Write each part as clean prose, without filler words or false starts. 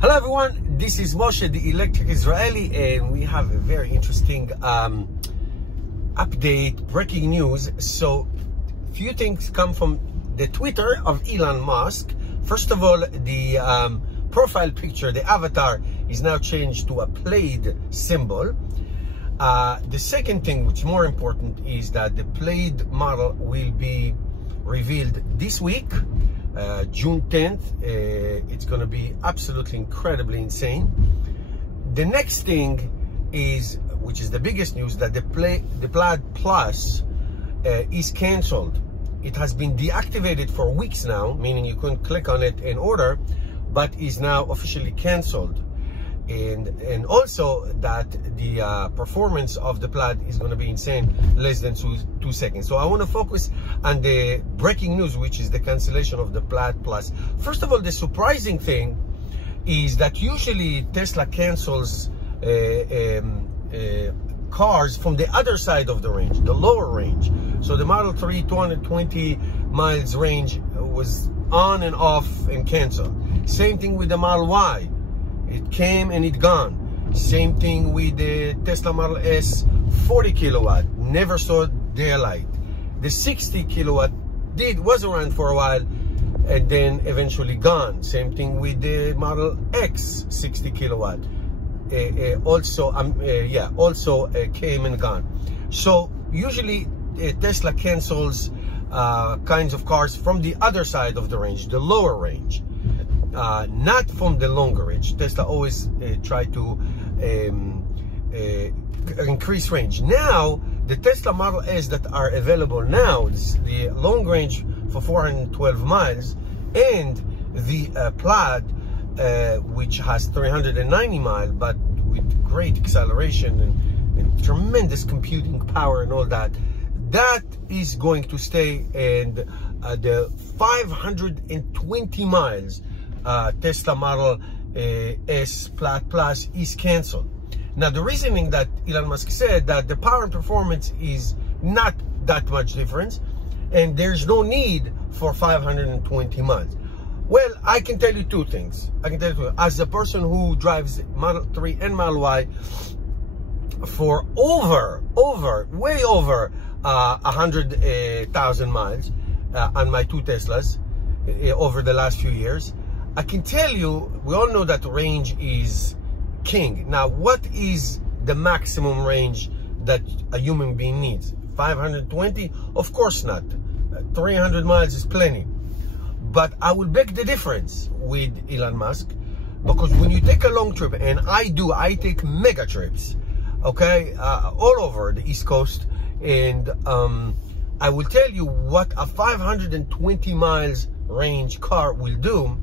Hello everyone, this is Moshe, the Electric Israeli, and we have a very interesting update, breaking news. So, few things come from the Twitter of Elon Musk. First of all, the profile picture, the avatar, is now changed to a Plaid symbol. The second thing, which is more important, is that the Plaid model will be revealed this week, June 10th. It's going to be absolutely incredibly insane. The next thing is, which is the biggest news, that the Plaid Plus is canceled. It has been deactivated for weeks now, meaning you couldn't click on it and order, but is now officially canceled. And also that the performance of the Plaid is going to be insane, less than two seconds. So I want to focus on the breaking news, which is the cancellation of the Plaid Plus. First of all, the surprising thing is that usually Tesla cancels cars from the other side of the range, the lower range. So the Model 3 220 miles range was on and off and canceled. Same thing with the Model Y. It came and it gone. Same thing with the Tesla Model S 40 kilowatt. Never saw daylight. The 60 kilowatt was around for a while and then eventually gone. Same thing with the Model X 60 kilowatt. Also came and gone. So usually Tesla cancels kinds of cars from the other side of the range, the lower range. Not from the longer range. Tesla always try to increase range. Now, the Tesla Model S that are available now, the long range for 412 miles, and the Plaid, which has 390 miles, but with great acceleration and tremendous computing power and all that, that is going to stay. And the 520 miles Tesla Model S Plaid Plus is canceled. Now, the reasoning that Elon Musk said that the power and performance is not that much difference, and there's no need for 520 miles. Well, I can tell you two things. I can tell you, as a person who drives Model 3 and Model Y for way over 100,000 miles on my two Teslas over the last few years, I can tell you, we all know that range is king. Now, what is the maximum range that a human being needs? 520? Of course not. 300 miles is plenty. But I will beg the difference with Elon Musk, because when you take a long trip, and I take mega trips, okay, all over the East Coast, and I will tell you what a 520 miles range car will do.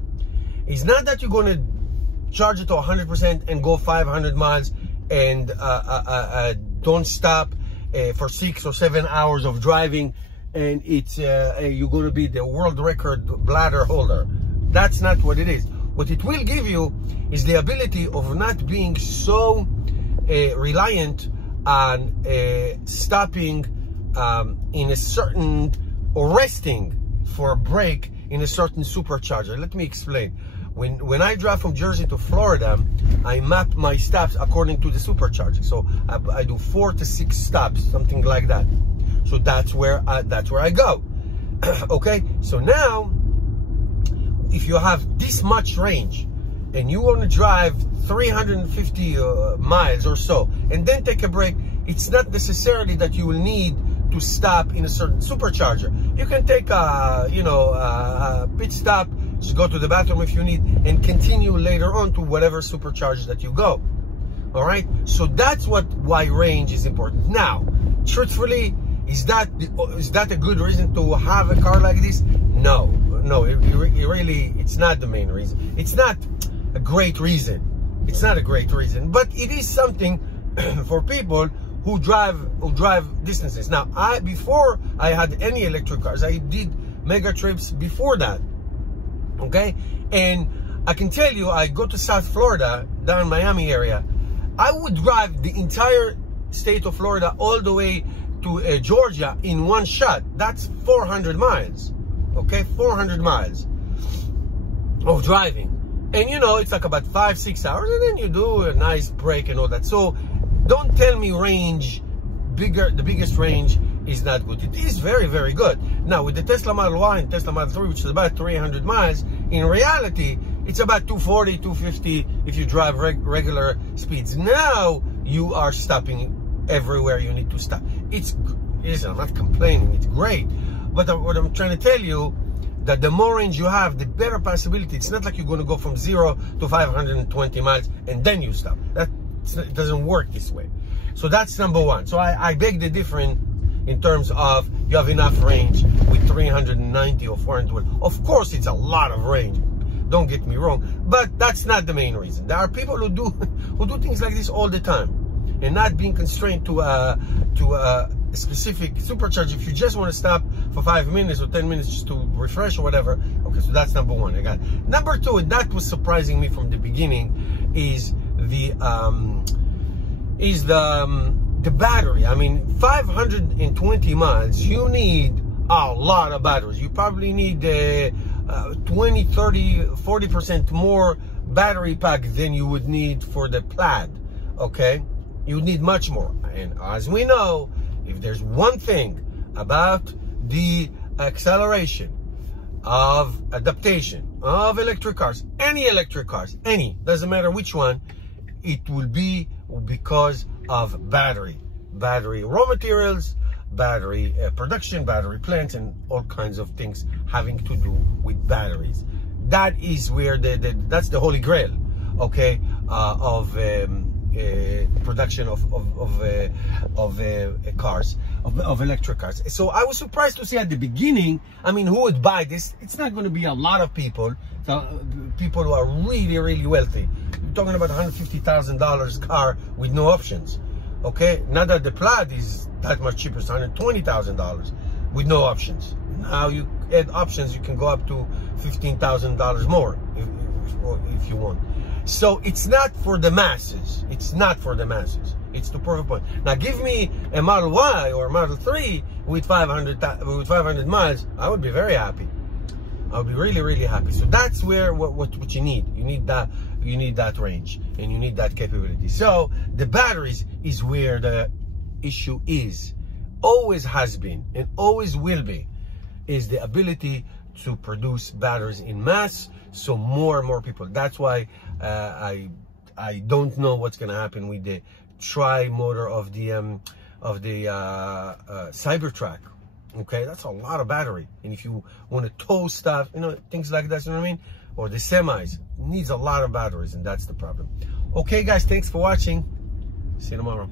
It's not that you're going to charge it to 100% and go 500 miles and don't stop for 6 or 7 hours of driving, and it's you're going to be the world record bladder holder. That's not what it is. What it will give you is the ability of not being so reliant on stopping in a certain, or resting for a break in a certain supercharger. Let me explain. When I drive from Jersey to Florida, I map my stops according to the supercharger. So I do 4 to 6 stops, something like that. So that's where I go. Okay. So now, if you have this much range and you want to drive 350 miles or so, and then take a break, it's not necessarily that you will need to stop in a certain supercharger. You can take a pit stop, just go to the bathroom if you need, and continue later on to whatever supercharger that you go. All right. So that's why range is important. Now, truthfully, is that a good reason to have a car like this? No, it's not the main reason. It's not a great reason. It's not a great reason, but it is something for people who drive distances. Now, before I had any electric cars, I did mega trips before that. Okay, and I can tell you, I go to South Florida, down Miami area, I would drive the entire state of Florida all the way to Georgia in one shot. That's 400 miles. Okay, 400 miles of driving. And you know, it's like about 5-6 hours, and then you do a nice break and all that. So don't tell me range, the biggest range is not good. It is very, very good. Now with the Tesla Model Y and Tesla Model 3, which is about 300 miles, in reality, it's about 240, 250 if you drive regular speeds. Now you are stopping everywhere you need to stop. I'm not complaining, it's great. But what I'm trying to tell you, that the more range you have, the better possibility. It's not like you're going to go from 0 to 520 miles and then you stop. It doesn't work this way. So that's number one. So I beg the difference in terms of you have enough range with 390 or 412. Of course, it's a lot of range. Don't get me wrong, but that's not the main reason. There are people who do things like this all the time, and not being constrained to a specific supercharge. If you just want to stop for 5 minutes or 10 minutes just to refresh or whatever, okay, so that's number one. I got it. Number two, and that was surprising me from the beginning, is the battery. I mean, 520 miles, you need a lot of batteries. You probably need 20, 30, 40% more battery pack than you would need for the Plaid, okay? You need much more. And as we know, if there's one thing about the acceleration of adaptation of electric cars, any electric cars, doesn't matter which one, it will be because of battery raw materials, battery production, battery plants, and all kinds of things having to do with batteries. That is where that's the holy grail, okay, of production of cars, of electric cars. So I was surprised to see at the beginning, I mean, who would buy this? It's not going to be a lot of people, people who are really, really wealthy. You're talking about $150,000 car with no options, okay? Not that the Plaid is that much cheaper, it's $120,000 with no options. Now you add options, you can go up to $15,000 more if you want. So it's not for the masses. It's not for the masses. It's the perfect point. Now give me a Model Y or a Model 3 with 500 miles, I would be very happy. I would be really, really happy. So that's where what you need. You need that range, and you need that capability. So the batteries is where the issue is. Always has been and always will be, is the ability to produce batteries in mass, so more and more people. That's why I don't know what's going to happen with the tri-motor of the Cybertruck. Okay, that's a lot of battery, and if you want to tow stuff, you know, things like that, you know what I mean, or the semis, needs a lot of batteries, and that's the problem. Okay guys, thanks for watching. See you tomorrow.